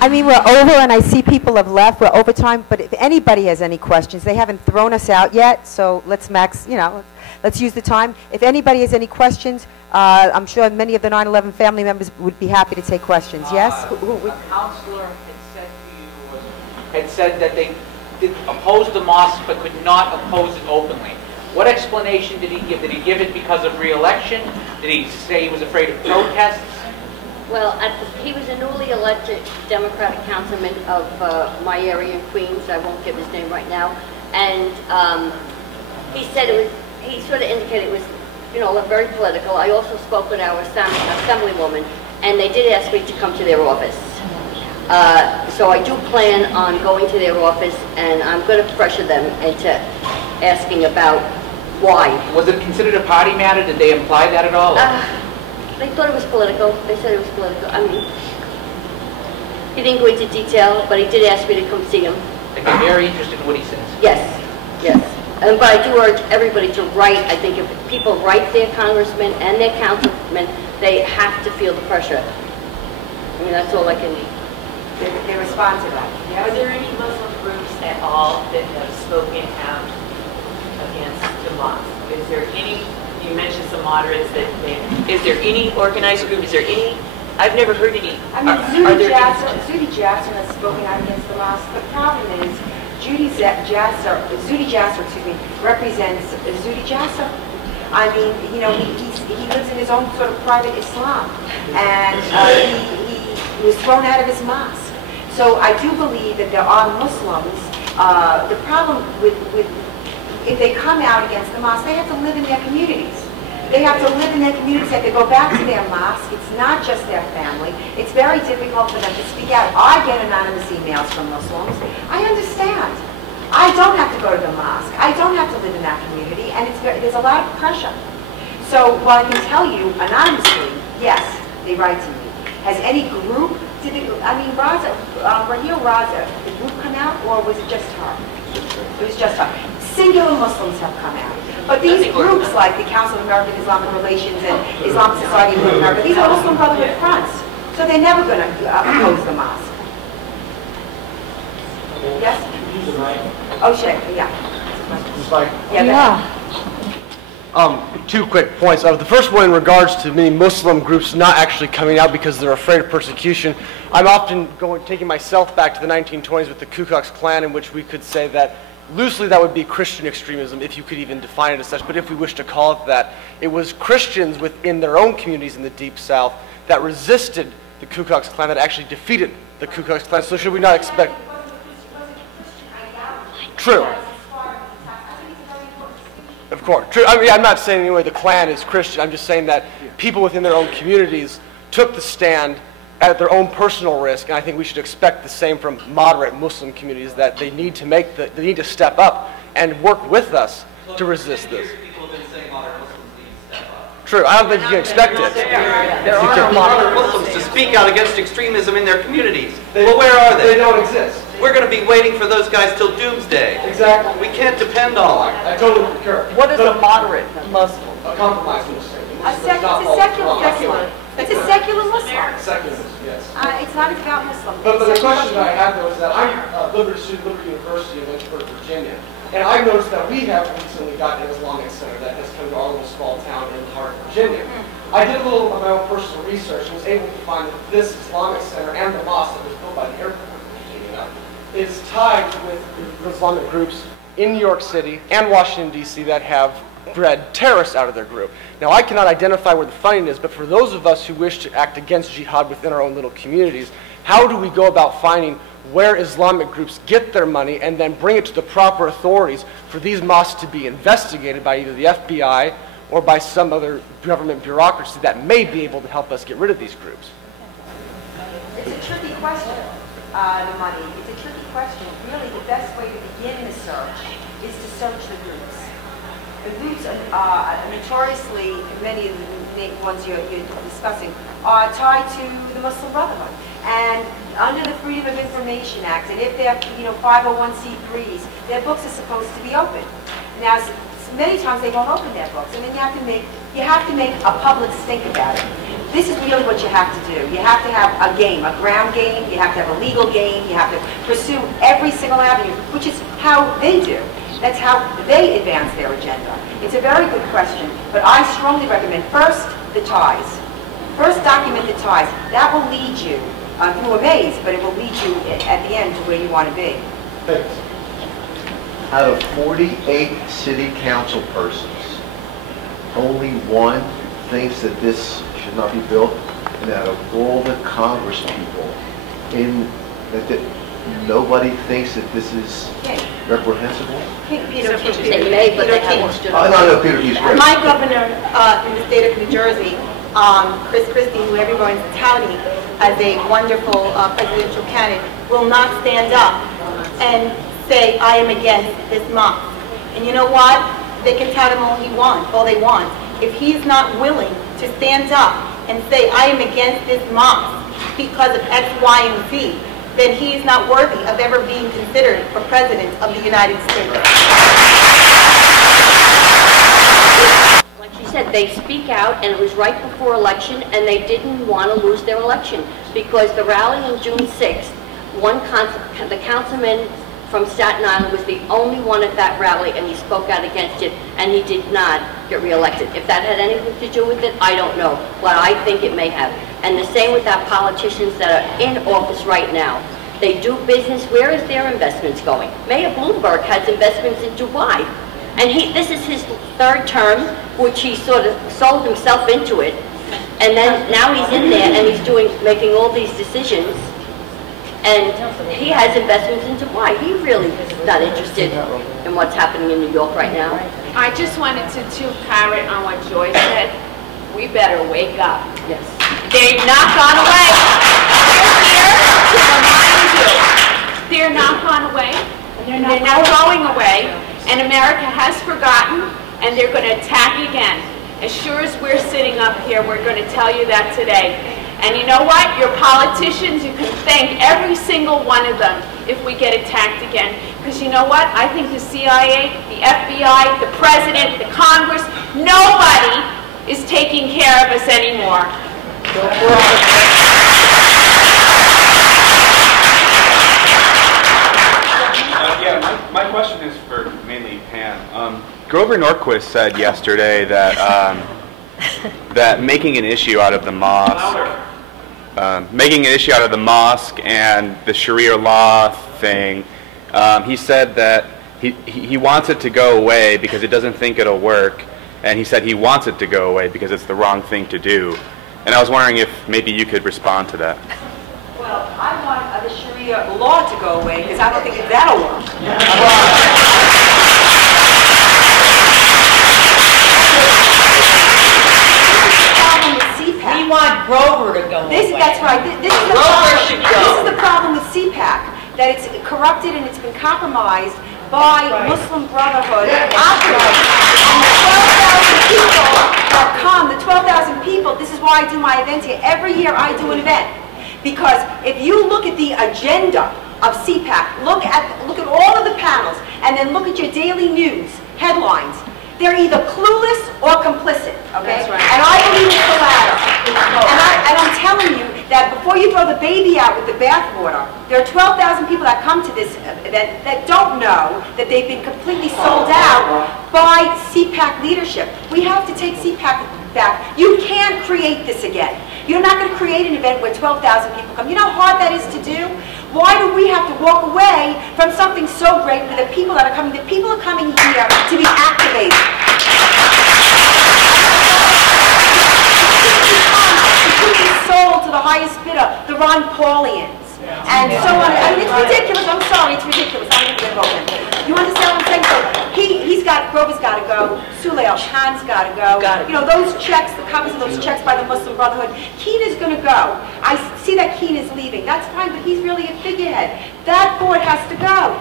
I mean, we're over, and I see people have left. We're over time, but if anybody has any questions, they haven't thrown us out yet, so let's let's use the time. If anybody has any questions, I'm sure many of the 9/11 family members would be happy to take questions. Yes? A counselor had said that they did oppose the mosque but could not oppose it openly. What explanation did he give? Did he give it because of re-election? Did he say he was afraid of protests? Well, he was a newly elected Democratic councilman of my area in Queens. I won't give his name right now. And he said it was, he sort of indicated it was, you know, very political. I also spoke with our assemblywoman, and they did ask me to come to their office. So I do plan on going to their office, and I'm going to pressure them into asking about why. Was it considered a party matter? Did they imply that at all? They thought it was political. They said it was political. I mean, he didn't go into detail, but he did ask me to come see him. I'd be very interested in what he says. Yes, yes. But I do urge everybody to write. I think if people write their congressmen and their councilmen, they have to feel the pressure. I mean, that's all I can. They respond to that. Yes? Are there any Muslim groups at all that have spoken out against the mosque? Is there any? You mentioned some moderates that is there any organized group? Is there any? I've never heard any. I mean, Zuhdi Jasser has spoken out against the mosque. The problem is, Zuhdi Jasser, represents Zuhdi Jasser. I mean, you know, he lives in his own sort of private Islam, and he was thrown out of his mosque. So I do believe that there are Muslims. The problem with if they come out against the mosque, they have to live in their communities. They have to live in their communities. They have to go back to their mosque. It's not just their family. It's very difficult for them to speak out. I get anonymous emails from Muslims. I understand. I don't have to go to the mosque. I don't have to live in that community, and there's a lot of pressure. So while I can tell you anonymously, yes, they write to me. Has any group, I mean, Raheel Raza, the group come out, or was it just her? It was just her. Singular Muslims have come out. But these groups like the Council of American Islamic Relations and Islamic Society of America, these are Muslim Brotherhood fronts. So they're never going to oppose the mosque. Yes? Oh, shit, yeah. Two quick points. The first one in regards to many Muslim groups not actually coming out because they're afraid of persecution. I'm often taking myself back to the 1920s with the Ku Klux Klan, in which we could say that loosely that would be Christian extremism, if you could even define it as such, but if we wish to call it that, it was Christians within their own communities in the Deep South that resisted the Ku Klux Klan, that actually defeated the Ku Klux Klan. So should we not expect... True. Of course. True. I mean, I'm not saying anyway the Klan is Christian. I'm just saying that people within their own communities took the stand at their own personal risk, and I think we should expect the same from moderate Muslim communities, that they need to they need to step up and work with us to resist this. People have been saying moderate Muslims need to step up. True. I don't think you can expect it. There are no moderate Muslims to speak out against extremism in their communities. Well, where are they? They don't exist. We're going to be waiting for those guys till doomsday. Exactly. We can't depend on them. I totally concur. What is a moderate Muslim? A compromise Muslim. It's a secular Muslim. Secular, yes. It's not about Muslim. But the question that I have, though, is that I'm a Liberty student at Liberty University in Lynchburg, Virginia, and I've noticed that we have recently gotten an Islamic center that has come to our little small town in the heart of Virginia. I did a little of my own personal research and was able to find that this Islamic center and the mosque that was built by the Air Force is tied with the Islamic groups in New York City and Washington, D.C. that have bred terrorists out of their group. Now, I cannot identify where the funding is, but for those of us who wish to act against jihad within our own little communities, how do we go about finding where Islamic groups get their money and then bring it to the proper authorities for these mosques to be investigated by either the FBI or by some other government bureaucracy that may be able to help us get rid of these groups? It's a tricky question, the money. It's a tricky question. Really, the best way to begin the search is to search the groups. The groups are notoriously, many of the ones you're discussing, are tied to the Muslim Brotherhood. And under the Freedom of Information Act, and if they're 501c3s, their books are supposed to be open. Now, many times they don't open their books, and then you have to make a public stink about it. this is really what you have to do. You have to have a game, a ground game, you have to have a legal game, you have to pursue every single avenue, which is how they do. That's how they advance their agenda. It's a very good question, but I strongly recommend first the ties. First document the ties. That will lead you through a maze, but it will lead you at the end to where you want to be. Thanks. Out of 48 city council persons, only one thinks that this should not be built, and out of all the Congress people, nobody thinks that this is reprehensible? Peter They may, but they haven't stood up. No, Peter Keith's great. My governor in the state of New Jersey, Chris Christie, who everyone's touting as a wonderful presidential candidate, will not stand up and say, I am against this mosque. And you know what? They can tout him all they want. If he's not willing to stand up and say, I am against this mosque because of X, Y, and Z, then he is not worthy of ever being considered for president of the United States. Like she said, they speak out, and it was right before election, and they didn't want to lose their election because the rally on June 6th, the councilman from Staten Island was the only one at that rally, and he spoke out against it, and he did not get reelected. If that had anything to do with it, I don't know, but I think it may have. And the same with our politicians that are in office right now. They do business. Where is their investments going? Mayor Bloomberg has investments in Dubai, and this is his third term, which he sort of sold himself into it, and then now he's in there and he's making all these decisions. And he has investments in Dubai. He really is not interested in what's happening in New York right now. I just wanted to parrot on what Joyce said. We better wake up. Yes. They've not gone away. They're here to remind you. They're not gone away. They're not going away. And America has forgotten, and they're going to attack again. As sure as we're sitting up here, we're going to tell you that today. And you know what? Your politicians, you can thank every single one of them if we get attacked again. Because you know what? I think the CIA, the FBI, the President, the Congress, nobody is taking care of us anymore. Yeah, my question is for mainly Pam. Grover Norquist said yesterday that that making an issue out of the mosque, and the Sharia law thing, he said that he wants it to go away because it doesn't think it'll work, and he said he wants it to go away because it's the wrong thing to do. And I was wondering if maybe you could respond to that. Well, I want the Sharia law to go away because I don't think that'll work. We want Grover to go away. That's right. This is the Grover problem. should go. This is the problem with CPAC, that it's corrupted and it's been compromised by Muslim Brotherhood operatives. And the 12,000 people that come, the 12,000 people, this is why I do my events here. Every year I do an event. Because if you look at the agenda of CPAC, look at all of the panels, and then look at your daily news headlines, they're either clueless or complicit, okay? That's right. And I believe it's the latter. And I'm telling you that before you throw the baby out with the bathwater, there are 12,000 people that come to this event that don't know that they've been completely sold out by CPAC leadership. We have to take CPAC back. You can't create this again. You're not going to create an event where 12,000 people come. You know how hard that is to do? Why do we have to walk away from something so great for the people that are coming? The people are coming here to be activated. To put his soul to the highest bidder, the Ron Paulians, and so on. I mean, it's ridiculous. I'm sorry, it's ridiculous. I'm going to go in. You understand what I'm saying? So Grover's got to go. Sule Al-Khan's got to go. You know, those checks, the copies of those checks by the Muslim Brotherhood. Keena's going to go. I see that Keena's leaving. That's fine, but he's really a figurehead. That board has to go.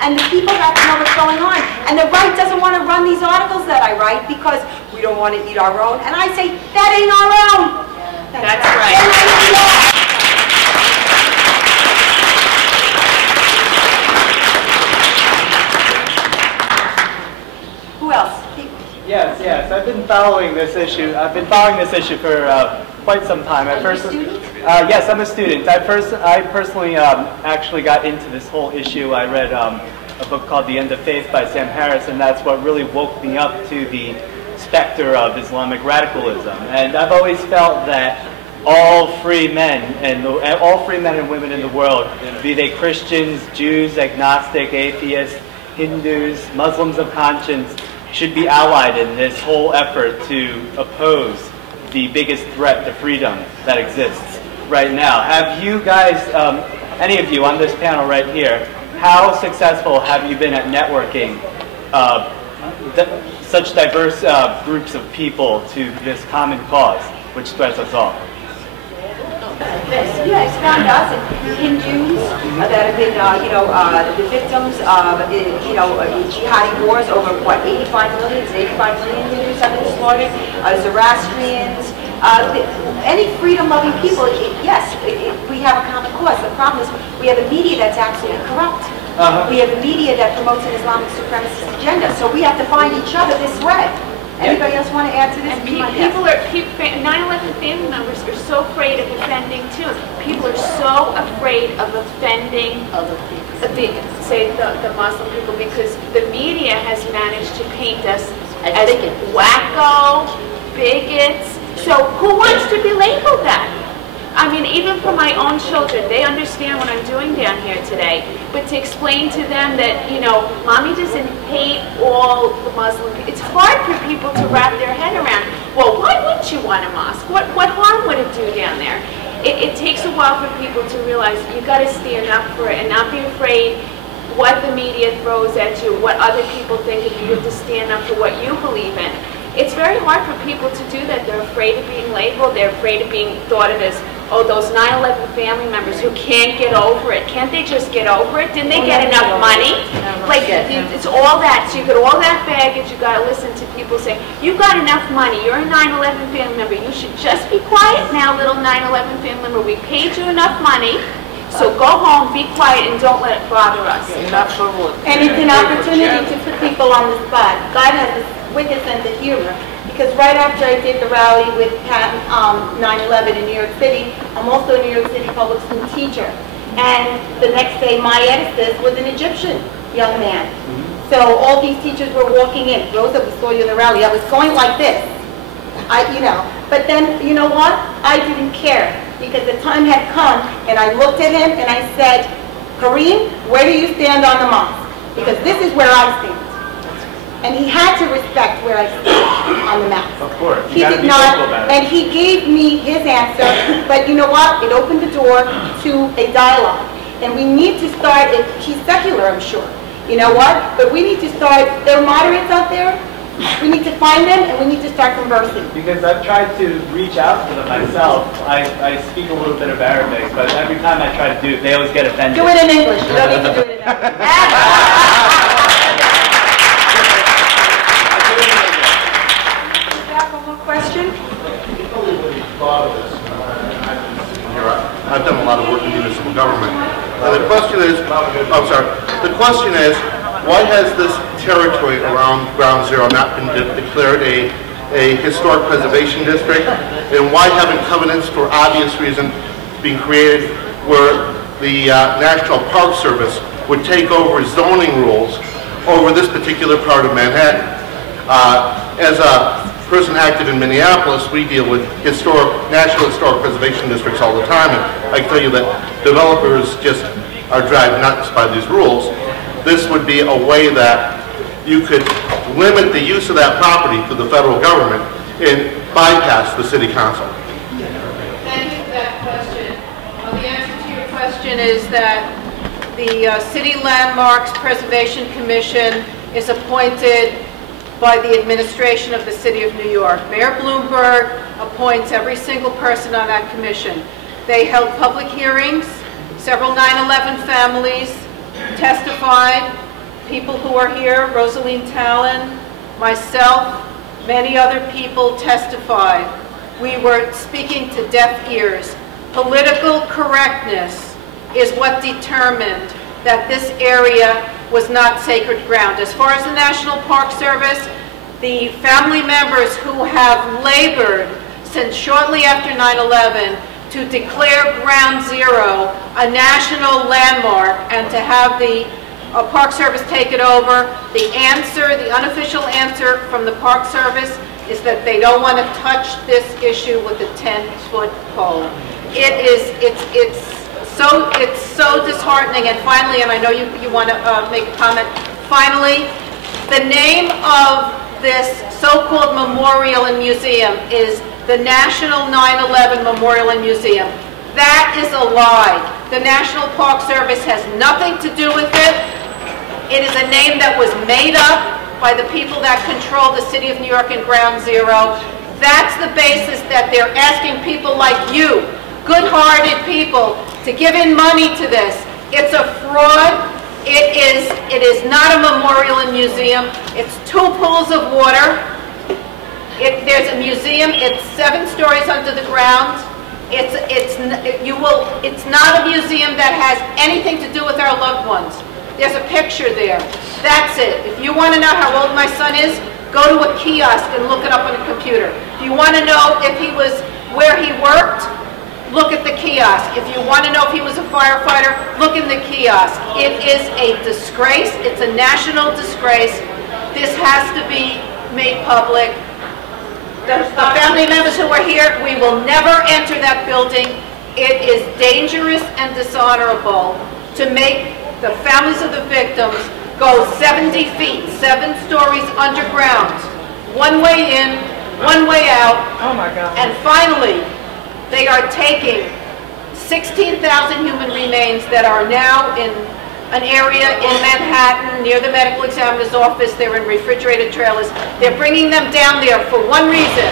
And the people have to know what's going on. And the right doesn't want to run these articles that I write because we don't want to eat our own. And I say, that ain't our own. That's right. Who else? Yes, I've been following this issue. I've been following this issue for quite some time. Yes, I'm a student. I personally actually got into this whole issue. I read a book called The End of Faith by Sam Harris, and that's what really woke me up to the specter of Islamic radicalism. And I've always felt that all free men and women in the world, be they Christians, Jews, agnostic, atheists, Hindus, Muslims of conscience, should be allied in this whole effort to oppose the biggest threat to freedom that exists right now. Have you guys, any of you on this panel right here, how successful have you been at networking such diverse groups of people to this common cause, which threats us all? Yeah, it's found us and Hindus that have been, the victims of, jihadi wars over, 85 million? 85 million Hindus have been slaughtered. Zoroastrians, any freedom-loving people, yes, we have a common cause. The problem is we have a media that's absolutely corrupt. We have a media that promotes an Islamic supremacist agenda, so we have to find each other this way. Anybody else want to add to this? And 9/11 family members are so afraid of offending too. People are so afraid of offending the Muslim people because the media has managed to paint us as wacko, bigots. So who wants to be labeled that? I mean, even for my own children, they understand what I'm doing down here today. But to explain to them that, mommy doesn't hate all the Muslim people, it's hard for people to wrap their head around. Well, why wouldn't you want a mosque? What harm would it do down there? It takes a while for people to realize you've got to stand up for it and not be afraid what the media throws at you, what other people think, and you have to stand up for what you believe in. It's very hard for people to do that. They're afraid of being labeled. They're afraid of being thought of as, oh, those 9/11 family members who can't get over it. Can't they just get over it? Didn't they get enough money? Like, it's all that. So you got all that baggage. You got to listen to people say, you've got enough money. You're a 9/11 family member. You should just be quiet now, little 9/11 family member. We paid you enough money. So go home, be quiet, and don't let it bother us. And it's an opportunity to put people on the spot. God has this wicked sense of humor. Because right after I did the rally with 9/11 in New York City, I'm also a New York City public school teacher. And the next day, my editors was an Egyptian young man. So all these teachers were walking in. Rosa, we saw you in the rally. I was going like this. But then, you know what? I didn't care. Because the time had come, and I looked at him and I said, Kareem, where do you stand on the mosque? Because this is where I stand. And he had to respect where I stand on the map. Of course. He did not, and he gave me his answer, but you know what? It opened the door to a dialogue. And we need to start, he's secular, I'm sure. You know what? But we need to start, there are moderates out there. We need to find them, and we need to start conversing. Because I've tried to reach out to them myself. I speak a little bit of Arabic, but every time I try to do it, they always get offended. Do it in English. You don't need to do it in Arabic. Question? I've done a lot of work in municipal government. The question is, the question is, why has this territory around Ground Zero not been declared a historic preservation district? And why haven't covenants, for obvious reason, been created where the National Park Service would take over zoning rules over this particular part of Manhattan? As a person active in Minneapolis, we deal with national historic preservation districts all the time, and I can tell you that developers just are driven nuts by these rules. This would be a way that you could limit the use of that property to the federal government and bypass the city council. Thank you for that question. Well, the answer to your question is that the City Landmarks Preservation Commission is appointed by the administration of the City of New York. Mayor Bloomberg appoints every single person on that commission. They held public hearings. Several 9/11 families testified. People who are here, Rosaleen, Tallon, myself, many other people testified. We were speaking to deaf ears. Political correctness is what determined that this area was not sacred ground. As far as the National Park Service, the family members who have labored since shortly after 9/11 to declare Ground Zero a national landmark and to have the Park Service take it over. The answer, the unofficial answer from the Park Service is that they don't want to touch this issue with a 10-foot pole. It's so disheartening. And finally, and I know you want to make a comment, finally, the name of this so-called memorial and museum is the National 9/11 Memorial and Museum. That is a lie. The National Park Service has nothing to do with it. It is a name that was made up by the people that control the City of New York and Ground Zero. That's the basis that they're asking people like you, good-hearted people, to give in money to this. It's a fraud. It is not a memorial and museum. It's 2 pools of water. There's a museum. It's 7 stories under the ground. It's not a museum that has anything to do with our loved ones. There's a picture there. That's it. If you want to know how old my son is, go to a kiosk and look it up on a computer. If you want to know if he was where he worked, look at the kiosk. If you want to know if he was a firefighter, look in the kiosk. It is a disgrace. It's a national disgrace. This has to be made public. The family members who are here, we will never enter that building. It is dangerous and dishonorable to make the families of the victims go 70 feet, 7 stories underground, 1 way in, 1 way out. Oh my God. And finally, they are taking 16,000 human remains that are now in an area in Manhattan near the medical examiner's office. They're in refrigerated trailers. They're bringing them down there for one reason.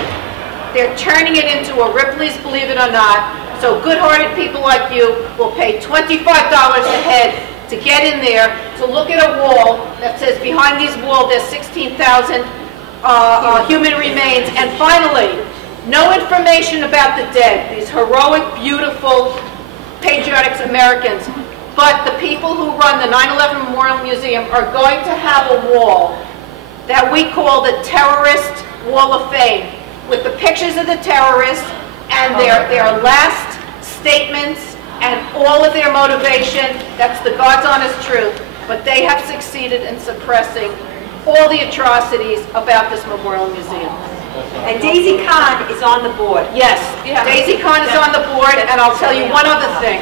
They're turning it into a Ripley's Believe It or Not. So good-hearted people like you will pay $25 a head to get in there, to look at a wall that says behind these walls there's 16,000 human remains. And finally, no information about the dead, these heroic, beautiful, patriotic Americans. But the people who run the 9/11 Memorial Museum are going to have a wall that we call the Terrorist Wall of Fame, with the pictures of the terrorists and their last statements and all of their motivation. That's the God's honest truth. But they have succeeded in suppressing all the atrocities about this Memorial Museum. And Daisy Kahn is on the board. Yes, Daisy Kahn is on the board, and I'll tell you one other thing.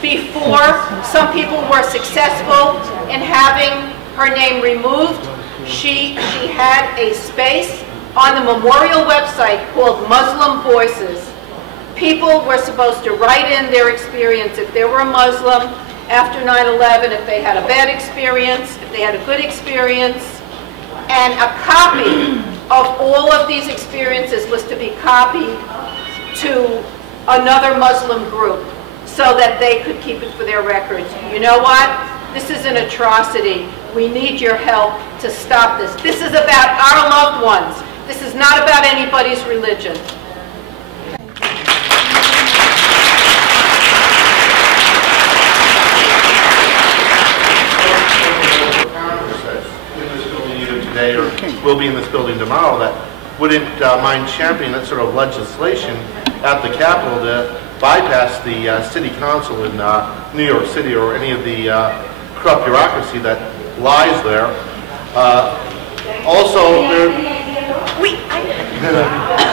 Before some people were successful in having her name removed, she had a space on the memorial website called Muslim Voices. People were supposed to write in their experience if they were a Muslim after 9/11, if they had a bad experience, if they had a good experience, and a copy of all of these experiences was to be copied to another Muslim group so that they could keep it for their records. You know what? This is an atrocity. We need your help to stop this. This is about our loved ones. This is not about anybody's religion. Today, or will be in this building tomorrow, that wouldn't mind championing that sort of legislation at the Capitol to bypass the city council in New York City or any of the corrupt bureaucracy that lies there. Also,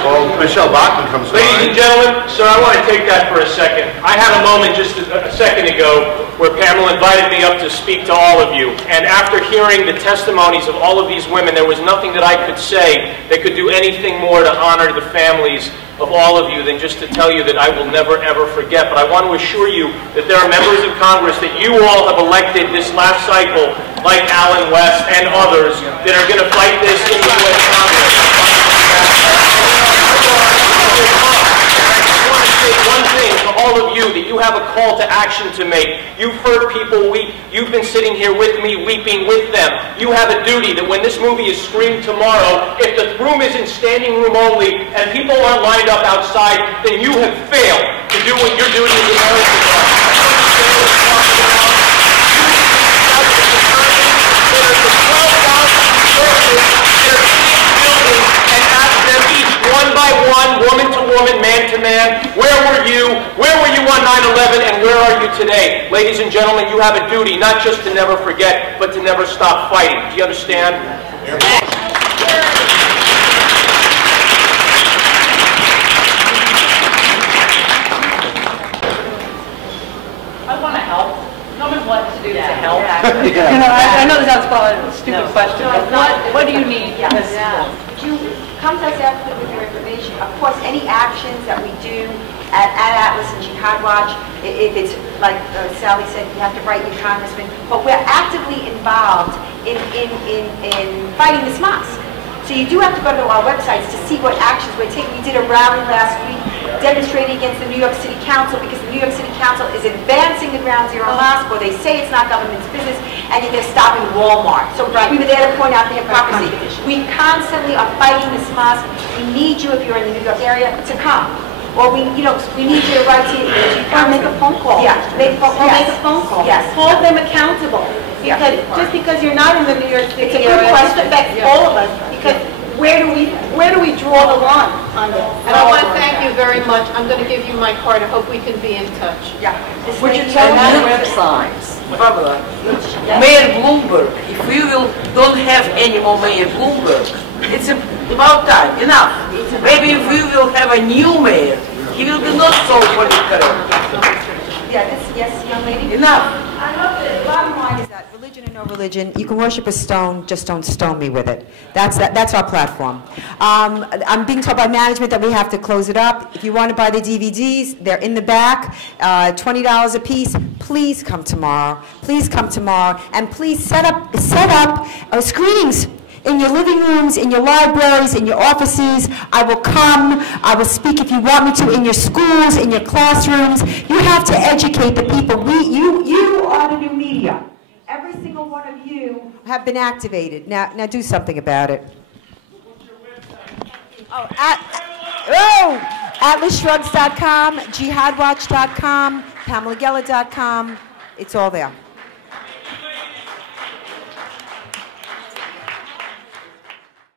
well, Michelle Bachman comes to mind. Ladies and gentlemen, sir, I want to take that for a second. I had a moment just a second ago where Pamela invited me up to speak to all of you. And after hearing the testimonies of all of these women, there was nothing that I could say that could do anything more to honor the families of all of you than just to tell you that I will never, ever forget. But I want to assure you that there are members of Congress that you all have elected this last cycle, like Alan West and others, that are going to fight this in the U.S. Congress. One thing to all of you, that you have a call to action to make. You've heard people weep. You've been sitting here with me, weeping with them. You have a duty that when this movie is screened tomorrow, if the room is in standing room only and people aren't lined up outside, then you have failed to do what your duty as Americans are. There are 12,000 conservatives that are man? Where were you? Where were you on 9/11, and where are you today? Ladies and gentlemen, you have a duty not just to never forget, but to never stop fighting. Do you understand? I want to help. No one wants to do to help. I know this sounds probably a stupid question, but what do you need? Would you come to us after with your information? Of course, any actions that we do at Atlas and Jihad Watch, if it's like Sally said, you have to write your congressman, but we're actively involved in fighting this mosque. So you do have to go to our websites to see what actions we're taking. We did a rally last week demonstrating against the New York City Council because the New York City Council is advancing the Ground Zero Mosque, or they say it's not government's business, and yet they're stopping Walmart. So we were there to point out the hypocrisy. We constantly are fighting this mosque. We need you, if you're in the New York area, to come. Or we need you to write to make a phone call. Yeah, make a phone call. Yes. Hold them accountable. Because just because you're not in the New York City area, this affects all of us. Because where do we draw the line on this? And I want to thank you very much. I'm going to give you my card. I hope we can be in touch. Yeah. Would you tell me the websites? Pamela, Mayor Bloomberg, if we don't have any more Mayor Bloomberg, it's about time, enough. Maybe if we will have a new mayor, he will be not so political. Yes, young lady. Enough. I love it. The bottom line is that religion or no religion, you can worship a stone, just don't stone me with it. That's our platform. I'm being told by management that we have to close it up. If you want to buy the DVDs, they're in the back, $20 a piece. Please come tomorrow. Please come tomorrow, and please set up screenings in your living rooms, in your libraries, in your offices. I will come. I will speak if you want me to in your schools, in your classrooms. You have to educate the people. You are the new media. Every single one of you have been activated. Now do something about it. AtlasShrugs.com, JihadWatch.com, PamelaGella.com. It's all there.